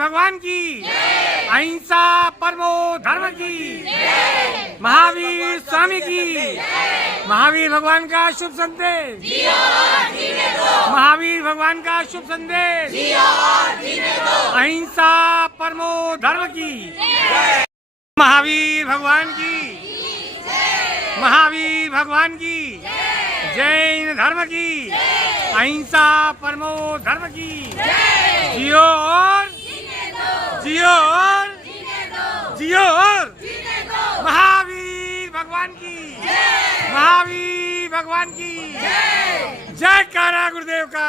भगवान की, अहिंसा परमो धर्म की, महावीर स्वामी की, महावीर भगवान का शुभ संदेश, महावीर भगवान का शुभ संदेश, अहिंसा परमो धर्म की, महावीर भगवान की, महावीर भगवान की, जैन धर्म की, अहिंसा परमो धर्म की, जियो और जियो और जियो और महावीर भगवान की, महावीर भगवान की जय कारा गुरुदेव का।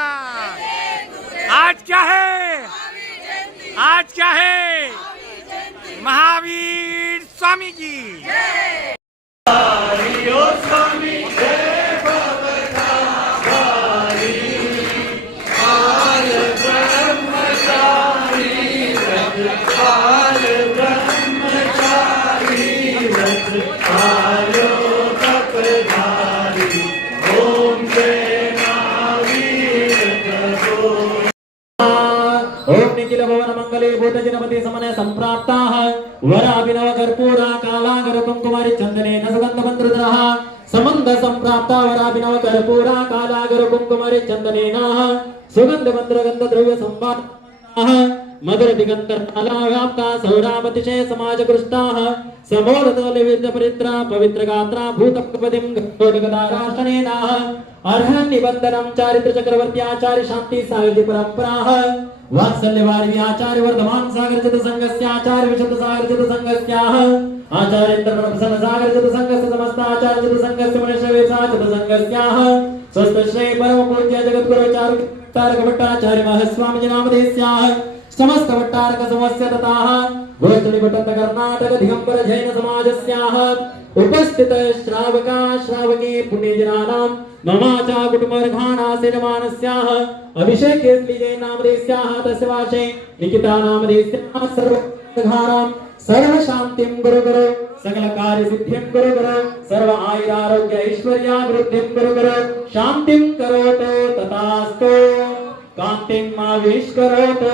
आज क्या है, आज क्या है, महावीर स्वामी की। भूतजनपति समने संप्राप्ताः वराभिनव कर्पूरा कालागर कुंकुमारि चंदनेन सुगंधमन्त्रधरः समन्द संप्राप्ता वराभिनव कर्पूरा कालागर कुंकुमारि चंदनेन सुगंधमन्त्रगंध द्रव्य संवादाः मधुर दिगंतर्मालाव्याप्ता सौरामतिशय समाजकृष्टाः समोदतलिविद्य परित्रा पवित्र गात्रा भूतपदिं गदाराष्टनेनाः अर्हन् निबन्धनं चारित्र चक्रवर्ती आचार्य शांति सागर परंपराः वात्सल्यवारी आचार्य वर्धमान सागर चतु संघस्य आचार्य विशुद्ध सागर चतु संघस्याः आचार्येन्द्र प्रसन्न सागर चतु संघस्य समस्त आचार्य चतु संघस्य मनुष्य वेसा चतु संघस्याः स्वस्थ श्री परम पूज्य जगद्गुरु चारु तारक भट्टाचार्य महास्वामी नामधेयस्याः समस्त भट्टारक समस्य तथाः गोचरि भट्ट कर्नाटक दिगंबर जैन समाजस्याः उपस्थित श्रावका श्रावकी पुण्यजनानां ममाचा कुटुंबर्घाणा सेनमानस्याः अभिषेक जैन नामधेयस्याः तस्य वाचे निकिता नामधेयस्याः सर्वघाणां सर्व शांतिं गुरु गुरु सकल कार्य सिद्धिं गुरु गुरु सर्व आयुरारोग्य ऐश्वर्याभिवृद्धिं गुरु गुरु शांतिं करोतु तथास्तु कांतिं माविष्करोतु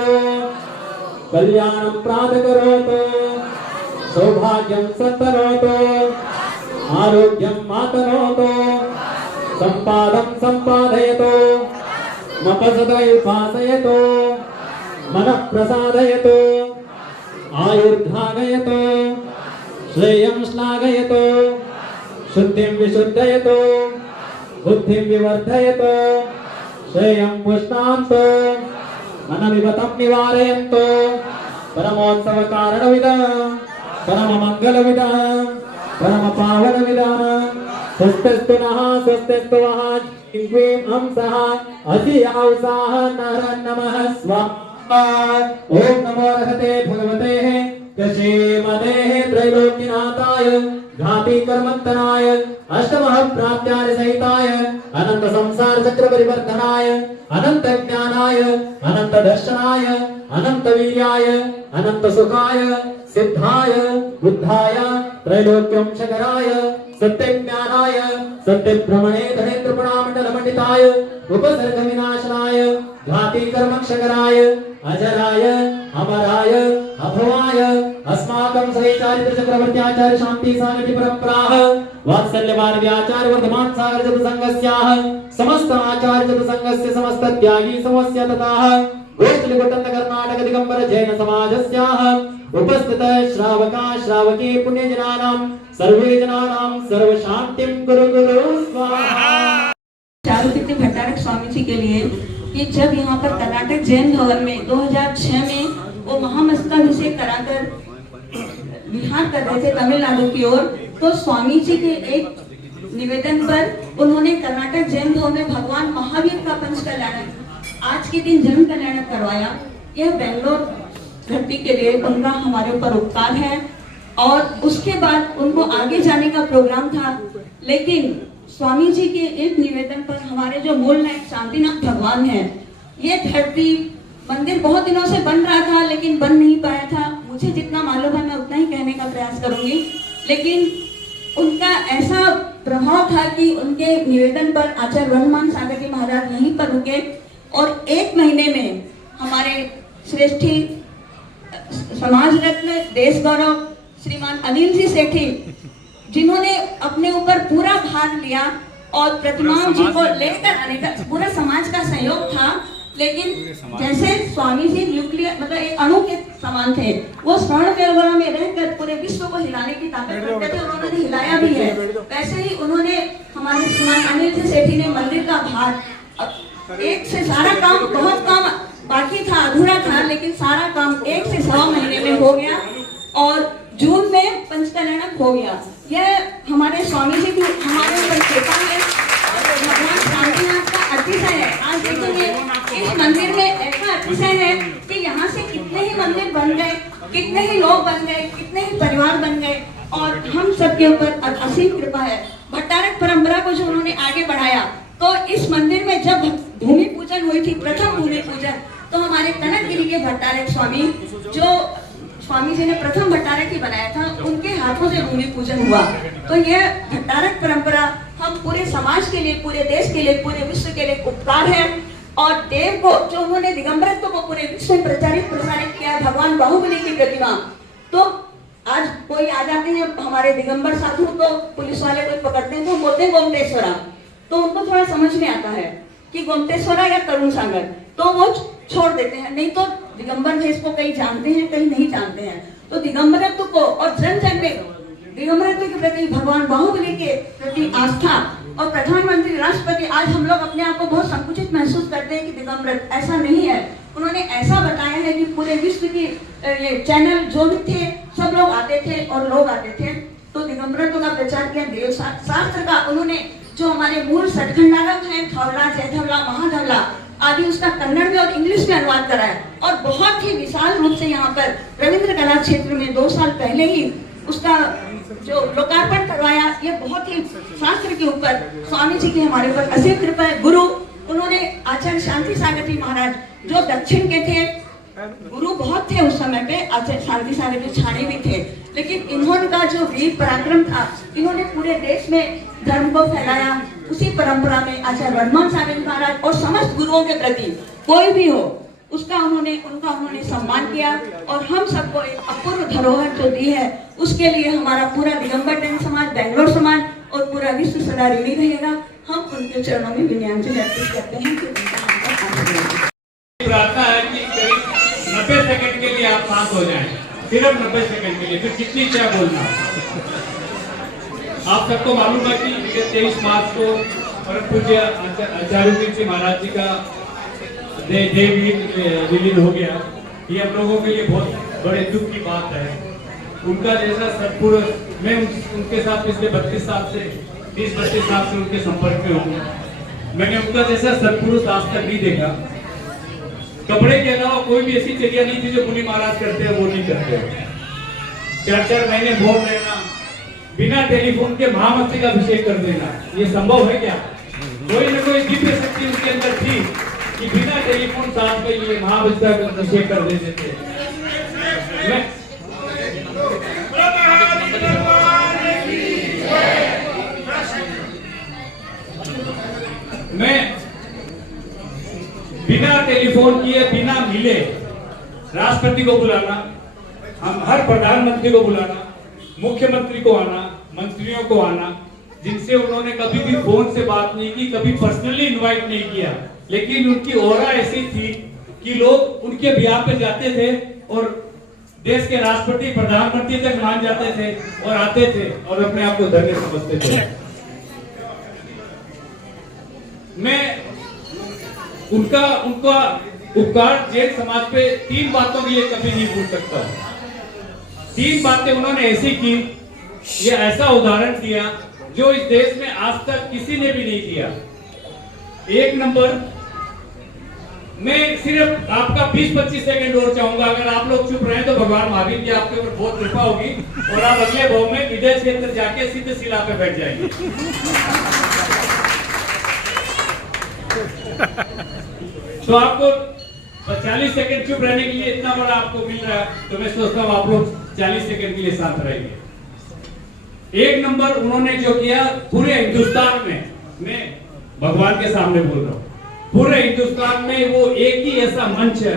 कल्याणं प्रातकरोतु सौभाग्यं सत्तरोतु आरोग्यं मातरोतु संपादं संपादयतु मपसदयुपासयतु मनः प्रसादयतु आयुर्धागयतु श्रेयं श्लाघयतु शुद्धिं विशुद्धयतु बुद्धिं विवर्धयतु श्रेयं पुष्णान्तु मनविगतं निवारयन्तु परमोत्सव कारणविदः परममङ्गलविदः परमपावनविदः स्वस्तिस्तु नः स्वस्तिस्तु वः जिह्वीं हंसः अधियावसाः नरः नमः स्वाहा। ओम नमो रहते भगवते कशेमदेः त्रैलोक्यनाथाय घाती कर्मन्तनाय अष्टमः प्राप्त्यादि सहिताय अनंत संसार चक्र परिवर्तनाय अनंत ज्ञानाय अनंत दर्शनाय अनंत वीर्याय अनंत सुखाय सिद्धाय बुद्धाय त्रैलोक्यं शकराय सत्य ज्ञानाय सत्य भ्रमणे धनेन्द्र प्रणामंडल मंडिताय उपसर्ग विनाशनाय घाती कर्म शकराय अजराय अमराय अभवाय अस्माकं सहिचारित्र चक्रवर्ती आचार्य शांति सागर परंपराः वात्सल्यवारी आचार्य वर्धमान सागर चतु संघस्याः समस्त आचार्य चतु संघस्य समस्त त्यागी समस्य तथाः गोष्ठलिपटन कर्नाटक दिगंबर जैन समाजस्याः उपस्थित श्रावका श्रावकी पुण्यजनानां सर्वे जनानां सर्व शांतिं गुरु गुरु स्वाहा। चारुकीर्ति भट्टारक स्वामी जी के लिए कि जब यहाँ पर कर्नाटक जैन भवन में 2006 में वो महामस्तकाभिषेक कराकर विहार कर रहे थे तमिलनाडु की ओर, तो स्वामी जी के एक निवेदन पर उन्होंने कर्नाटक जैन भवन में भगवान महावीर का पंच कल्याण आज के दिन जन्म कल्याण करवाया। यह बेंगलोर घट्टी के लिए उनका हमारे ऊपर उपकार है और उसके बाद उनको आगे जाने का प्रोग्राम था, लेकिन स्वामी जी के एक निवेदन पर हमारे जो मूल नायक शांतिनाथ भगवान है, ये धरती मंदिर बहुत दिनों से बन रहा था लेकिन बन नहीं पाया था। मुझे जितना मालूम है मैं उतना ही कहने का प्रयास करूंगी, लेकिन उनका ऐसा प्रभाव था कि उनके निवेदन पर आचार्य वर्धमान सागर जी महाराज यहीं पर रुके और 1 महीने में हमारे श्रेष्ठी समाज रत्न देश गौरव श्रीमान अनिल जी सेठी, जिन्होंने अपने ऊपर पूरा भार लिया और प्रतिमाओं जी को लेकर आने का पूरा समाज का सहयोग था। लेकिन जैसे स्वामी जी न्यूक्लियर मतलब एक अणु के समान थे, वो स्वर्ण बेलगोला में रहकर पूरे विश्व को हिलाने की ताकत रखते थे, उन्होंने हिलाया भी है। वैसे ही उन्होंने हमारे श्रीमान अनिल जी सेठी ने मंदिर का भार एक से सारा काम, बहुत काम बाकी था, अधूरा था, लेकिन सारा काम 1 से 1.25 महीने में हो गया और जून में पंचकल्याणक हो गया। यह हमारे स्वामी जी की हमारे ऊपर कृपा है और भगवान शांतिनाथ का अतिशय है। आज देखेंगे इस मंदिर में ऐसा अतिशय है कि यहाँ से कितने ही मंदिर बन गए, कितने ही लोग बन गए, कितने ही परिवार बन गए और हम सबके ऊपर असीम कृपा है। भट्टारक परंपरा को जो उन्होंने आगे बढ़ाया, तो इस मंदिर में जब भूमि पूजन हुई थी, प्रथम भूमि पूजन, तो हमारे कनकगिरी के भट्टारक स्वामी, जो स्वामी जी ने प्रथम भट्टारक ही बनाया था, उनके हाथों से भूमि पूजन हुआ। तो यह भट्टारक परंपरा हम पूरे समाज के लिए, पूरे देश के लिए, पूरे विश्व के लिए उपकार है। और देव को जो उन्होंने दिगंबरत्व को पूरे विश्व में प्रसारित किया, भगवान बाहुबली की प्रतिमा। तो आज कोई आ जाते हैं हमारे दिगंबर साधु, तो पुलिस वाले कोई पकड़ते हैं तो बोलते हैं गोमतेश्वरा, तो उनको थोड़ा समझ में आता है कि गोमतेश्वरा या तरुण सागर, तो वो छोड़ देते हैं। नहीं तो दिगंबर भेष को कई जानते हैं, कई नहीं जानते हैं। तो दिगंबरत्व को और जन जन में दिगंबरत्व के प्रति, भगवान बाहुबली के प्रति आस्था, और प्रधानमंत्री राष्ट्रपति, आज हम लोग अपने आप को बहुत संकुचित महसूस करते हैं कि दिगंबर, ऐसा नहीं है। उन्होंने ऐसा बताया है कि पूरे विश्व की ये चैनल जो भी थे सब लोग आते थे और लोग आते थे। तो दिगंबरत्व का प्रचार किया, देव शास्त्र का उन्होंने जो हमारे मूल सटखंडागम है, धवला, जयधवला, महाधवला आदि, उसका कन्नड़ में और इंग्लिश में अनुवाद कराया और बहुत ही विशाल रूप से यहाँ पर रविंद्र कला क्षेत्र में 2 साल पहले ही उसका जो लोकार्पण करवाया। ये बहुत ही शास्त्र के ऊपर स्वामी जी की हमारे ऊपर असीम कृपा है। गुरु उन्होंने आचार्य शांति सागर जी महाराज जो दक्षिण के थे, गुरु बहुत थे उस समय पे, आचार्य शांति सागर जी छाने भी थे, लेकिन इन्होंने जो वीर पराक्रम था, इन्होंने पूरे देश में धर्म को फैलाया। उसी परंपरा में आचार्य वर्धमान सागर महाराज और समस्त गुरुओं के प्रति कोई भी हो उनका उन्होंने सम्मान किया और हम सबको एक अपूर्व धरोहर जो दी है, उसके लिए हमारा पूरा दिगंबर जैन समाज, बैंगलोर समाज और पूरा विश्व सदा ऋणी रहेगा। हम उनके चरणों में विनयाञ्जलि अर्पित करते हैं कि उनका हमको आशीर्वाद। प्रार्थना है कि करीब 90 सेकंड के लिए आप शांत हो जाएं, सिर्फ 90 सेकंड के लिए, फिर कितनी क्या बोलना। आप सबको मालूम है कि 23 मार्च को परम पूज्य आचार्य जी महाराज जी का देव विलीन हो गया। ये हम लोगों के लिए बहुत बड़े दुख की बात है। उनका जैसा सत्पुरुष, मैं उनके साथ पिछले 32 साल से 30-32 साल से उनके संपर्क में हूँ। मैंने उनका जैसा सत्पुरुष आज तक नहीं देखा। कपड़े के अलावा कोई भी ऐसी चर्या नहीं थी जो मुनि महाराज करते हैं वो नहीं करते। 4-4 महीने भोर रहना, बिना टेलीफोन के महामस्ती का अभिषेक कर देना, ये संभव है क्या? कोई न कोई दिव्य शक्ति उनके अंदर थी कि बिना टेलीफोन साथ में ये महामस्ती का अभिषेक कर देते थे। मैं बिना टेलीफोन किए, बिना मिले राष्ट्रपति को बुलाना, हम हर प्रधानमंत्री को बुलाना, मुख्यमंत्री को आना, मंत्रियों को आना, जिनसे उन्होंने कभी भी फोन से बात नहीं की, कभी पर्सनली इनवाइट नहीं किया, लेकिन उनकी ऑरा ऐसी थी कि लोग उनके ब्याह पे जाते थे और देश के राष्ट्रपति, प्रधानमंत्री तक मान जाते थे और आते थे और अपने आप को धन्य समझते थे। मैं उनका उपकार जैन समाज पे 3 बातों के लिए कभी नहीं भूल सकता। 3 बातें उन्होंने ऐसी की, ये ऐसा उदाहरण दिया जो इस देश में आज तक किसी ने भी नहीं दिया। 1 नंबर, मैं सिर्फ आपका 20-25 सेकंड और चाहूंगा। अगर आप लोग चुप रहे तो भगवान महावीर की आपके ऊपर बहुत कृपा होगी और आप अगले भाव में विजय क्षेत्र जाके सीधे शिला पे बैठ जाएंगे। तो आपको 40 सेकंड चुप रहने के लिए इतना बड़ा आपको मिल रहा है, तो मैं सोचता हूँ आप लोग 40 सेकंड के लिए शांत रहेंगे। 1 नंबर उन्होंने जो किया पूरे हिंदुस्तान में, मैं भगवान के सामने बोल रहा हूँ, पूरे हिंदुस्तान में वो एक ही ऐसा मंच है,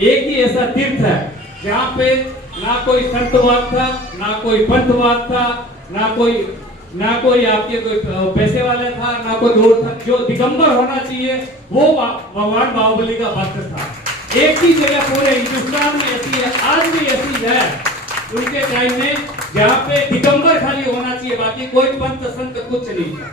एक ही ऐसा तीर्थ है जहाँ पे ना कोई संतवाद था, ना कोई पंथवाद था, ना कोई आपके कोई पैसे वाला था, ना कोई दूर था। जो दिगंबर होना चाहिए वो भगवान बाहुबली का भक्त था। एक ही जगह पूरे हिंदुस्तान में ऐसी है, आज भी ऐसी है उनके टाइम में, जहाँ पे दिगंबर खाली होना चाहिए, बाकी कोई पंथ संत कुछ नहीं था।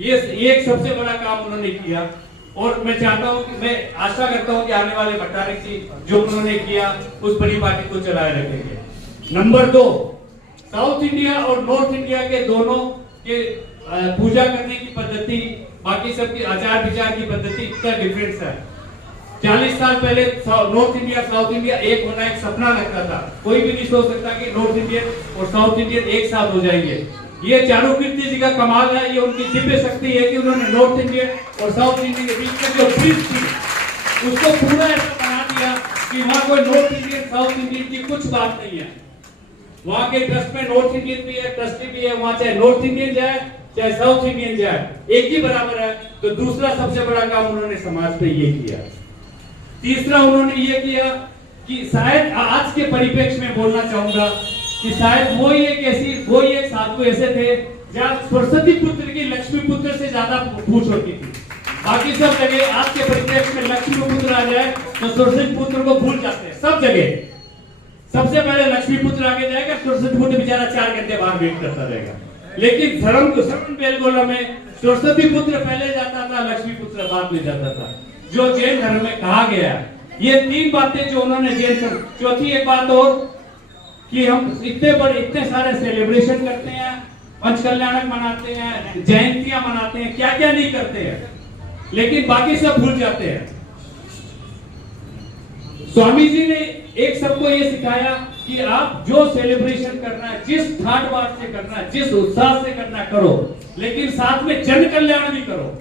ये एक सबसे बड़ा काम उन्होंने किया। और मैं चाहता हूँ कि मैं आशा करता हूँ कि आने वाले भट्टारक जी जो उन्होंने किया उस परिपाटी को चलाए रखेंगे। नंबर 2, साउथ इंडिया और नॉर्थ इंडिया के दोनों के पूजा करने की पद्धति, बाकी सबकी आचार विचार की पद्धति का डिफरेंस है। 40 साल पहले नॉर्थ इंडिया साउथ इंडिया एक होना एक सपना लगता था। कोई भी नहीं सोच सकता कि नॉर्थ इंडियन और साउथ इंडियन एक साथ हो जाएंगे। ये चारुकीर्ति जी का कमाल है, ये उनकी दिव्य शक्ति है कि उन्होंने नॉर्थ इंडियन और साउथ इंडियन के बीच में जो ब्रिज थी उसको पूरा ऐसा बना दिया कि वहाँ कोई नॉर्थ इंडियन साउथ इंडियन की कुछ बात नहीं है। वहाँ के ट्रस्ट में नॉर्थ इंडियन भी है, ट्रस्टी भी है, वहाँ चाहे नॉर्थ इंडियन जाए चाहे साउथ इंडियन जाए एक ही बराबर है। तो दूसरा सबसे बड़ा काम उन्होंने समाज पे ये किया। तीसरा उन्होंने ये किया कि शायद आज के परिप्रेक्ष्य में बोलना चाहूंगा कि शायद वो एक साधु ऐसे थे जहाँ सरस्वती पुत्र की लक्ष्मी पुत्र से ज्यादा पूछ होती थी। बाकी सब जगह आज के परिप्रेक्ष्य में लक्ष्मी पुत्र आ जाए तो सरस्वती पुत्र को भूल जाते हैं। सब जगह सबसे पहले लक्ष्मी पुत्र आगे जाएगा, सरस्वती पुत्र बेचारा 4 घंटे बाहर वेट करता रहेगा। लेकिन श्रवण बेलगोला में सरस्वती पुत्र पहले जाता था, लक्ष्मी पुत्र बाद में जाता था, जो जैन धर्म में कहा गया। ये 3 बातें जो उन्होंने जैन। चौथी एक बात और कि हम इतने सारे सेलिब्रेशन करते हैं, पंचकल्याणक मनाते हैं, जयंतियां मनाते हैं, क्या क्या नहीं करते हैं, लेकिन बाकी सब भूल जाते हैं। स्वामी जी ने एक सबको ये सिखाया कि आप जो सेलिब्रेशन करना है, जिस ठाट बाट से करना है, जिस उत्साह से करना करो, लेकिन साथ में जन कल्याण भी करो।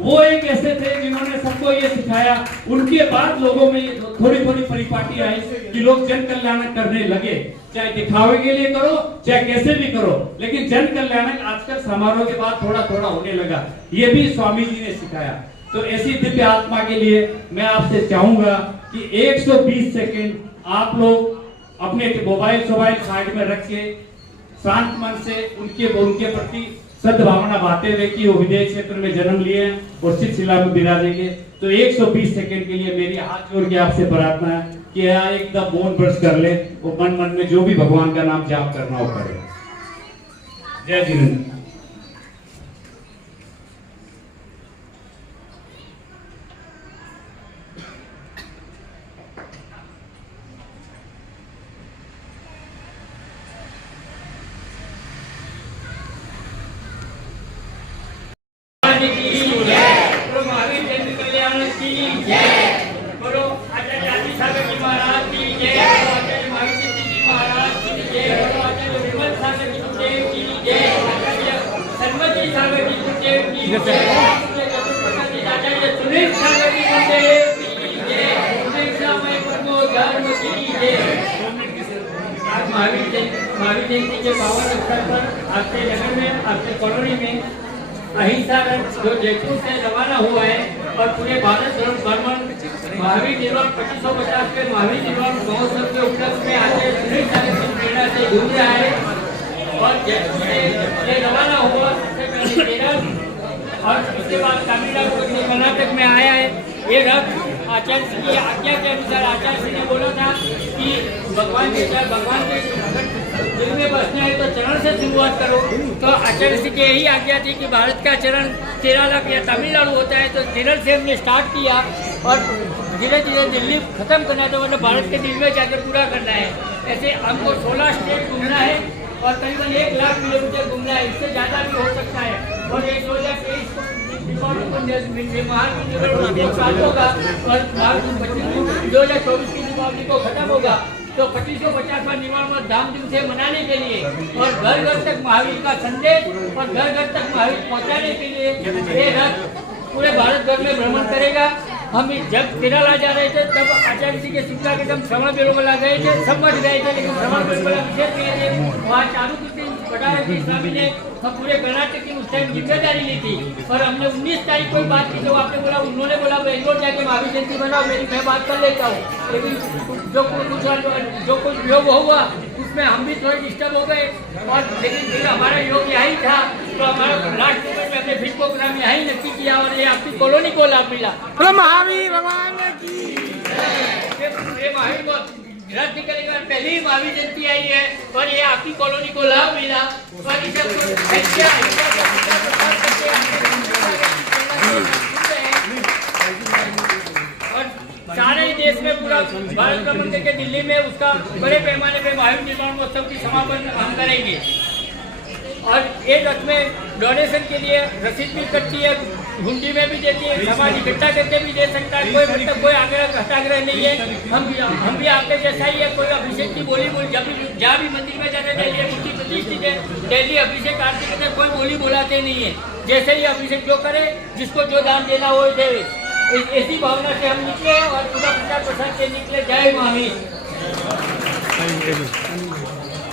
वो एक ऐसे थे जिन्होंने सबको ये सिखाया। उनके बाद लोगों में थोड़ी थोड़ी परिपाटी आई कि लोग जन कल्याण करने लगे। चाहे दिखावे के लिए करो, चाहे कैसे भी करो, लेकिन जन कल्याण आजकल समारोह के बाद थोड़ा थोड़ा होने लगा। ये भी स्वामी जी ने सिखाया। तो ऐसी दिव्य आत्मा के लिए मैं आपसे चाहूंगा कि 120 सेकेंड आप लोग अपने मोबाइल साइड में रख के शांत मन से उनके प्रति सद्भावना बातें हुए कि वो विदेश क्षेत्र में जन्म लिए और शिला में विराजेंगे। तो 120 सेकंड के लिए मेरी हाथ जोड़ के आपसे प्रार्थना है कि यहाँ एकदम मौन ब्रश कर ले, वो मन में जो भी भगवान का नाम जाप करना हो करे। जय जिनेंद्र। महावीर जयंती के 52 अवसर पर आपके नगर में, आपके कॉलोनी में अहिंसा रथ जो जयपुर से रवाना हुआ है और पूरे भारत भ्रमण महावीर निर्वाण 2550 के महावीर निर्वाण महोत्सव के उपलक्ष्य में आज की प्रेरणा से घूम रहा है। और जयपुर से ये रवाना हुआ सबसे पहले केरल और उसके बाद तमिलनाडु और कर्नाटक में आया है। ये रथ आचार्य सिंह की आज्ञा के अनुसार आचार्य सिंह ने बोला था कि भगवान के दिल में बसना है तो चरण से शुरुआत करो। तो आचार्य सिंह की यही आज्ञा थी कि भारत का चरण 13 लाख या तमिलनाडु होता है, तो केरल से हमने स्टार्ट किया और धीरे धीरे दिल्ली खत्म करना है, तो मतलब भारत के दिल में जाकर पूरा करना है। ऐसे हमको 16 स्टेट घूमना है और करीबन 1 लाख किलोमीटर घूमना है, इससे ज़्यादा भी हो सकता है। और ये 2023 को होगा और 2024 की दीपावली को खत्म होगा, तो 2550वां निर्वाण धामधूम से मनाने के लिए और घर घर तक महावीर का संदेश और घर घर तक महावीर पहुंचाने के लिए ये रथ पूरे भारत भर में भ्रमण करेगा। हम जब केरल जा रहे थे तब आचार्य जी के शिक्षा के हम श्रवण बेलगोला गए थे, सब मठ गए थे, लेकिन श्रवण बेलगोला विशेष गए थे। वहाँ चारुकीर्ति पटारक जी स्वामी ने हम पूरे कर्नाटक की उस टाइम जिम्मेदारी ली थी और हमने 19 तारीख को बात की, तो आपने बोला, उन्होंने बोला बेंगलोर जाके महावीर जयंती बनाओ, मैं बात कर लेता हूँ। लेकिन जो कुछ योग हुआ उसमें हम भी थोड़े डिस्टर्ब हो गए, और लेकिन फिर हमारा योग यही था, तो हमारा लास्ट मोमेंट में हमने फिर प्रोग्राम यही नक्की किया और ये आपकी कॉलोनी को लाभ मिला। बोलो महावीर भगवान की ये महावीर को रथ निकलने के बाद पहली ही महावीर जयंती आई है और ये आपकी कॉलोनी को लाभ मिला, और इसे और सारे ही देश में पूरा भारत भ्रमण करके दिल्ली में उसका बड़े पैमाने पे महावीर निर्माण महोत्सव की समापन हम करेंगे। और ये रथ में डोनेशन के लिए रसीद भी कटती है, हुंडी में भी देती है, समाज इकट्ठा करके भी दे सकता है, कोई मतलब कोई आग्रह हटाग्रह नहीं है। हम भी आपके जैसा ही है, कोई अभिषेक की बोली जहाँ भी मंदिर में जाने के लिए मूर्ति प्रतिष्ठित है, डेली अभिषेक आरती करते कोई बोली बुलाते नहीं है, जैसे ही अभिषेक जो करे, जिसको जो दान देना वो दे। ऐसी भावना से हम निकले और पूरा प्रचार प्रसार से निकले। जय महावीर।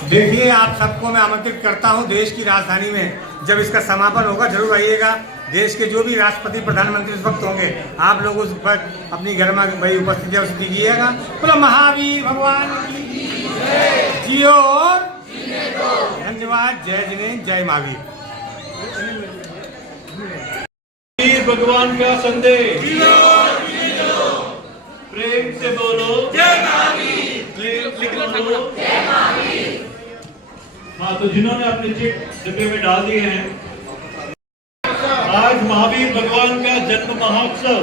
देखिए, आप सबको मैं आमंत्रित करता हूं, देश की राजधानी में जब इसका समापन होगा जरूर आइएगा। देश के जो भी राष्ट्रपति प्रधानमंत्री उस वक्त होंगे, आप लोग उस पर अपनी गरिमा भाई उपस्थिति अवश्य दीजिएगा। बोलो महावीर भगवान की जियो और धन्यवाद। जय जिनेन्द्र, जय महावीर। भगवान का संदेश प्रेम से बोलो जय महावीर। जय महावीर। हाँ, तो जिन्होंने अपने चिट डिब्बे में डाल दिए हैं, आज महावीर भगवान का जन्म महोत्सव,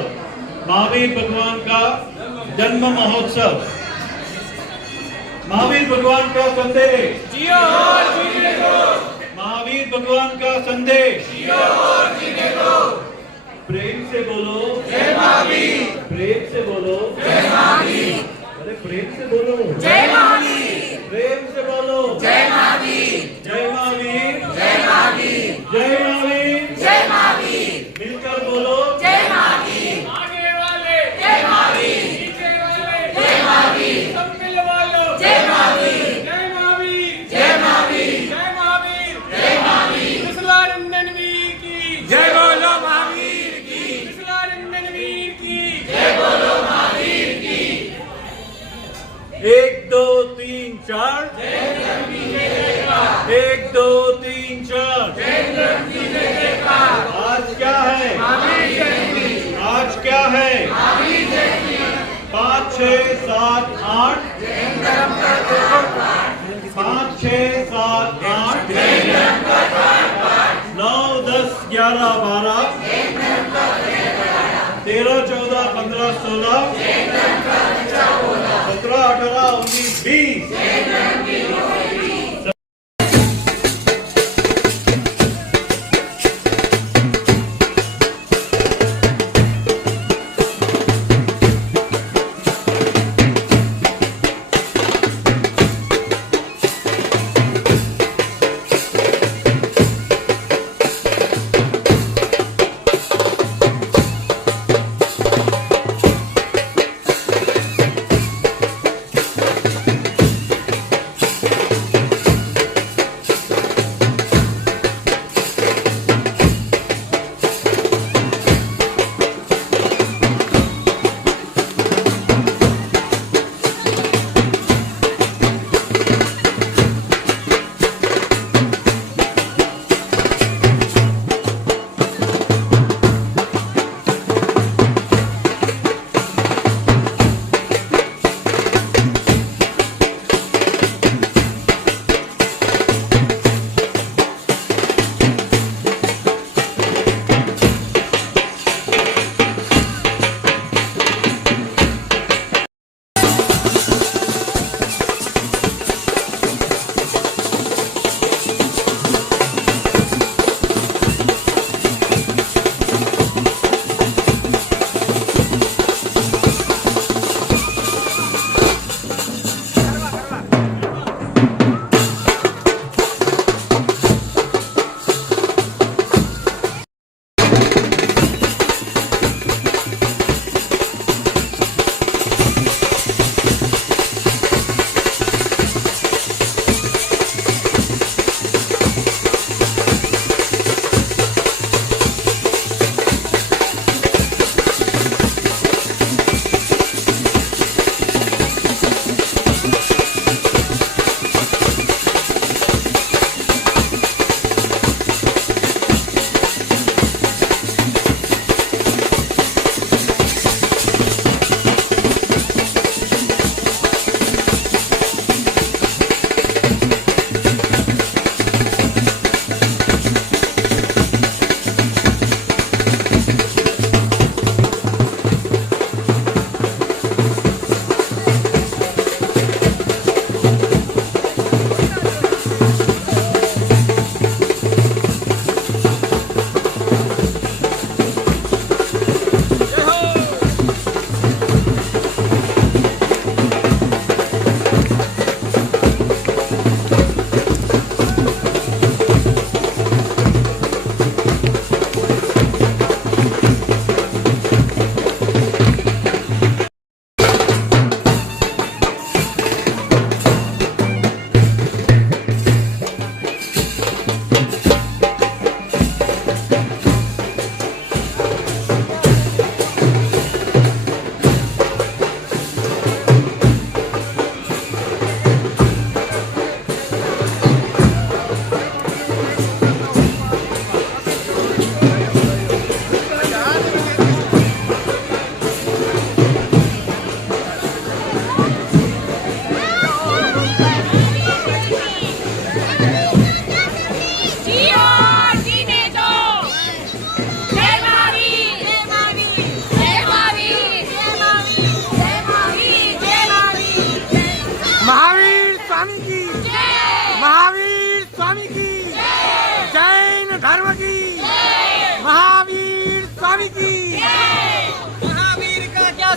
महावीर भगवान का जन्म महोत्सव, महावीर भगवान का संदेश जियो और जीने दो। महावीर भगवान का संदेश जियो और जीने दो। प्रेम से बोलो जय महावीर। प्रेम से बोलो जय महावीर। अरे प्रेम से बोलो जय महावीर। प्रेम से बोलो जय महावीर। जय महावीर। जय महावीर। जय महावीर। जय महावीर। मिलकर बोलो जय महावीर। आगे वाले जय महावीर। पीछे वाले जय महावीर। सब मिल वालों जय महावीर। जय महावीर। जय महावीर। जय महावीर। जय महावीर। विश्वनारायण वीर की जय बोलो महावीर। जय बोलो महावीर की। 1 2 3 4 1 2 3 4। आज क्या है? आज क्या है? 5 6 7 8 5 6 7 8 9 10 11 12 13 14 15 16 17 18 19 20।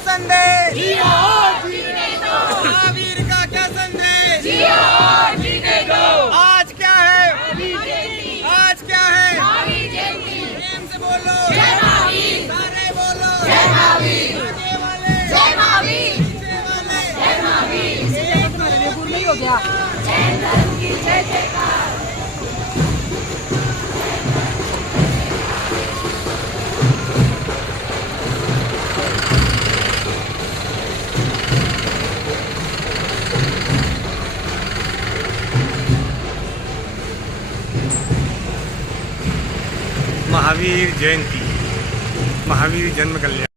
संदेश? महावीर का क्या संदेश? आज क्या है? आज क्या है? प्रेम से बोलो, सारे बोलो, आगे वाले, पीछे वाले। महावीर जयंती, महावीर जन्म कल्याण।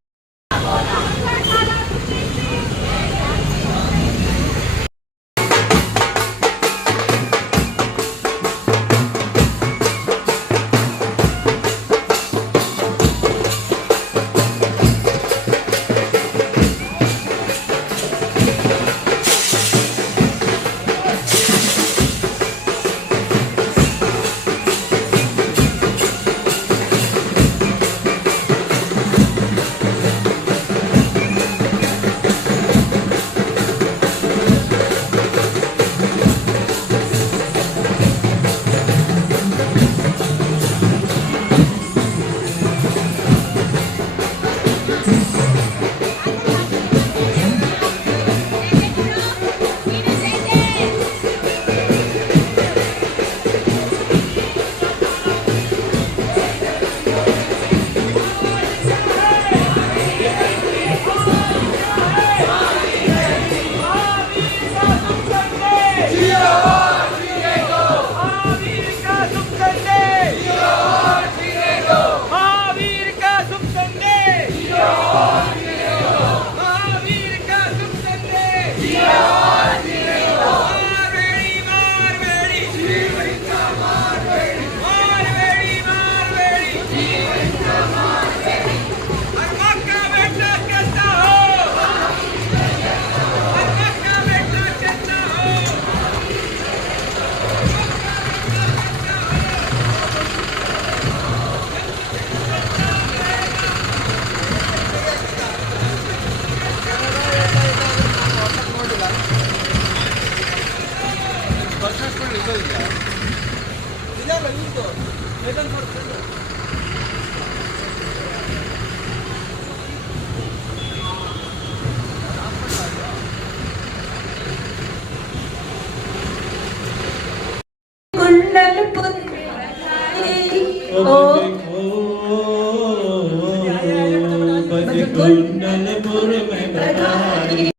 कुंडलपुर में बधाई।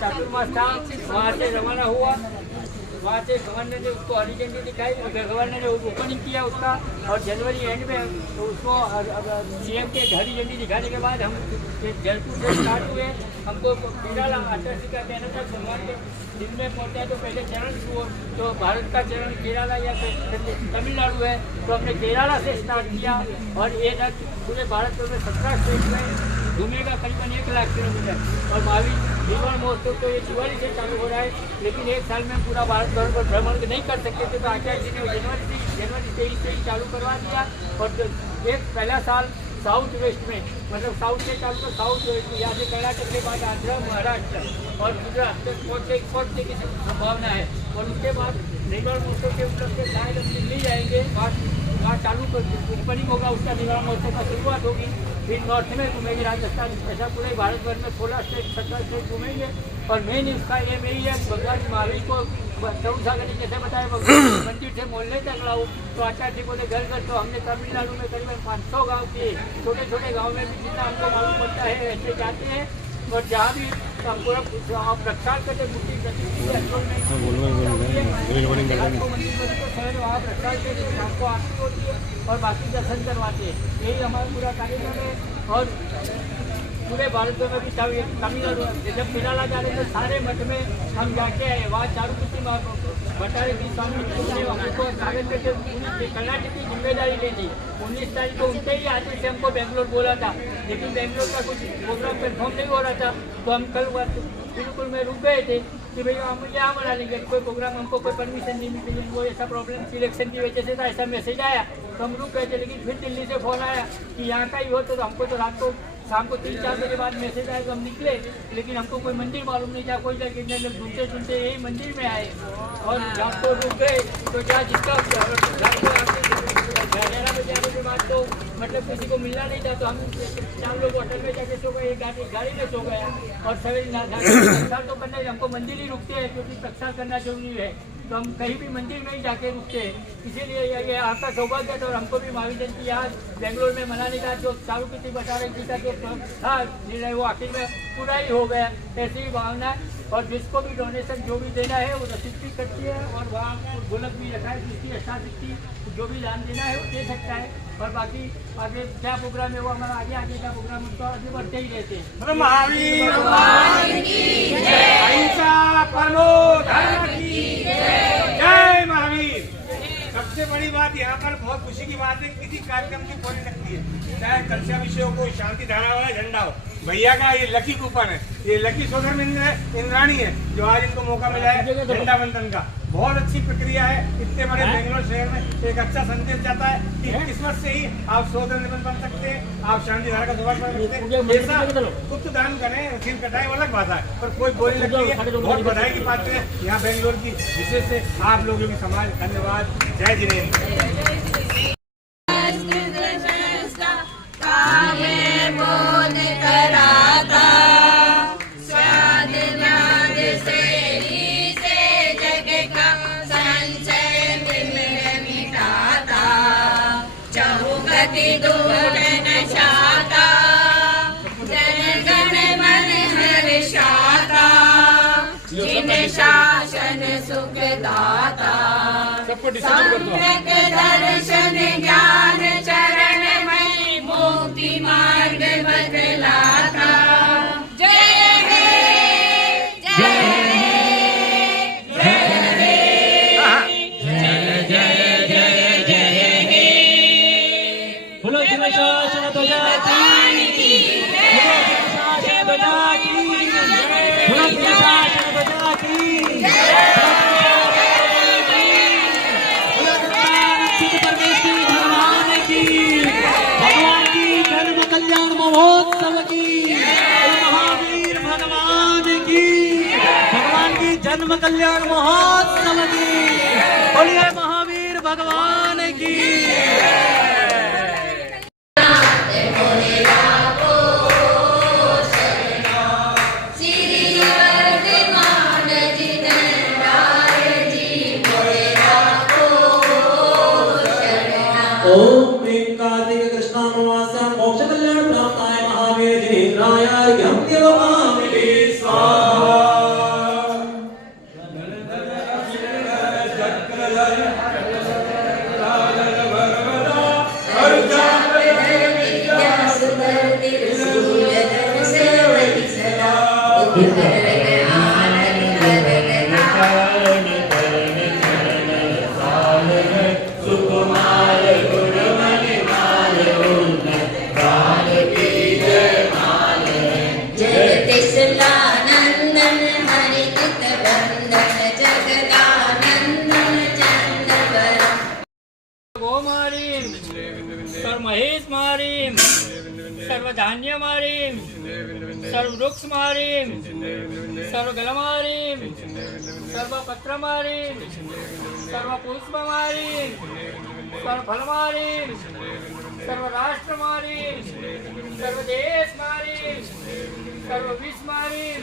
चातुर्मास था, वहाँ से रवाना हुआ, वहाँ से गवर्नर ने उसको हरी झंडी दिखाई, गवर्नर ने ओपनिंग किया उसका, और जनवरी एंड में तो उसको सीएम के हरी झंडी दिखाने के बाद हम जयपुर से स्टार्ट हुए। हमको केरला आचार्य का कहना था सोमवार के दिन में पहुँचा तो पहले चरण शुरू, तो भारत का चरण केरला या तमिलनाडु है, तो हमने केरला से स्टार्ट किया और ये रथ पूरे भारत में 17 स्टेट में घूमेगा करीबन 1 लाख किलोमीटर। और महावीर जीवन महोत्सव तो ये दिवाली से चालू हो रहा है, लेकिन एक साल में पूरा भारत भर पर भ्रमण नहीं कर सकते थे, तो आचार्य जी ने जनवरी 23 से ही चालू करवा दिया। और एक पहला साल साउथ वेस्ट में, मतलब साउथ से चालू तो साउथ वेस्ट में, यहाँ से कर्नाटक के बाद आंध्र, महाराष्ट्र और गुजरात तक पहुँचने की संभावना है। और उसके बाद निर्वाण महोत्सव के उपलक्ष्य से शायद हम दिल्ली जाएंगे, वहाँ चालू ओपनिंग होगा, उसका निर्वाण महोत्सव का शुरुआत होगी। फिर नॉर्थ में घूमेंगे, राजस्थान, ऐसा पूरे भारत भर में 16 स्टेट 17 स्टेट घूमेंगे। और मेन इसका ये भी है भगवान महावीर को गौशाला ने कैसे बताया, मंदिर से मोहल्ले तक लाओ तो आचार्य जी बोले घर घर। तो हमने तमिलनाडु में करीबन 500 गाँव के छोटे छोटे गाँव में भी जितना हमको मालूम पड़ता है ऐसे जाते हैं। और जहाँ भी पूरा आप प्रक्षाल करते मूर्ति वहाँ प्रक्षाल करते आपको आरती होती है और बाकी दर्शन करवाते हैं। यही हमारा पूरा कार्यक्रम है। और पूरे भारत में भी तमिलनाडु जब केरला जा रहे थे सारे मठ में हम जाके आए। वहाँ चारुकृति भट्टारे की स्वामी हमको कागज करके कर्नाटक की जिम्मेदारी ले ली। 19 तारीख को उनसे ही आते से हमको बेंगलोर बोला था, लेकिन बेंगलोर का कुछ प्रोग्राम कन्फर्म नहीं हो रहा था। तो हम कल बिल्कुल में रुक गए थे कि भैया हम यहाँ बना लेंगे कोई प्रोग्राम, हमको कोई परमिशन नहीं मिली। वो ऐसा प्रॉब्लम सिलेक्शन की वजह से था, ऐसा मैसेज आया तो हम रुक गए थे। लेकिन फिर दिल्ली से फोन आया कि यहाँ का ही हो, तो हमको तो रात को शाम को 3-4 बजे बाद मैसेज आया तो हम निकले। लेकिन हमको कोई मंदिर मालूम नहीं था, कोई जगह लोग ढूंढते ढूंढते यही मंदिर में आए और रात को रुक गए। तो क्या जिसका 11 बजे आने के बाद तो मतलब किसी को मिलना नहीं था, तो हम 4 लोग होटल में जाके सो गए, गाड़ी में सो गया। और सवेरे प्रक्षाल तो करना हमको मंदिर ही रुकते हैं क्योंकि प्रक्षाल करना जरूरी है। तो हम कहीं भी मंदिर में ही जाके रुकते हैं, इसीलिए ये आपका सौभाग्य था। और हमको भी महावीर जयंती यहाँ बेंगलोर में मनाने का जो चारुकृति भट्टारे जी का जो था निर्णय वो आखिर में पूरा ही हो गया। ऐसी ही भावना है। और जिसको भी डोनेशन जो भी देना है वो रसीद भी करती है और वहाँ गोलक भी रखा है, जिसकी यथाशक्ति जो भी दान देना है वो दे सकता है। और बाकी आगे क्या प्रोग्राम है वो हमारा आगे का प्रोग्राम उसको आगे बढ़ते ही रहते हैं। महावीर अहिंसा परमो धर्म की जय महावीर। सबसे बड़ी बात यहाँ पर बहुत खुशी की बात है, किसी कार्यक्रम की बोली लगती है, चाहे कलशा विषय हो, कोई शांति धारा वाला झंडा हो। भैया का ये लकी कूपन है, ये लकी सोदर इंद्राणी है जो आज इनको मौका मिला है झंडा बंधन का। बहुत अच्छी प्रक्रिया है। इतने बड़े बेंगलोर शहर में एक अच्छा संदेश जाता है कि किस्मत से ही आप सोदर निबंध बन सकते हैं, आप शांति धारा का सौभाग्य बन सकते हैं। ऐसा गुप्त दान करें, सिर कटाए अलग बात है, पर कोई बोली लगती है। बहुत बधाई की बात है यहाँ बेंगलोर की, विशेष से आप लोगों की समाज। धन्यवाद। जय जिनेन्द्र। शासन सुखदाता सम्यक दर्शन ज्ञान चरण में मुक्ति मार्ग बदलाता। जय हे जय हे जय हे जय जय जय जय हे। बोलो शिव शासन ध्वजा की, बोलो शिव शासन ध्वजा की, बोलो शिव शासन ध्वजा की। भगवान की जन्म कल्याण महोत्सव की, महावीर भगवान की, भगवान की जन्म कल्याण महोत्सव की। बोलिए महावीर भगवान की। ओम प्रेम कार्तिक कृष्णामावास्या मोक्ष कल्याण प्राप्ताय महावीर जिनेन्द्राय अर्घ्यं देवमामि स्वाहा। महेश मारीम, सर्वधान्य मारीम, सर्ववृक्ष मारीम, सर्वगल मारीम, सर्वपत्र मारीम, सर्वपुष्प मारीम, सर्वफल मारीम, सर्वराष्ट्र मारीम, सर्वदेश मारीम, सर्वविश्व मारीम।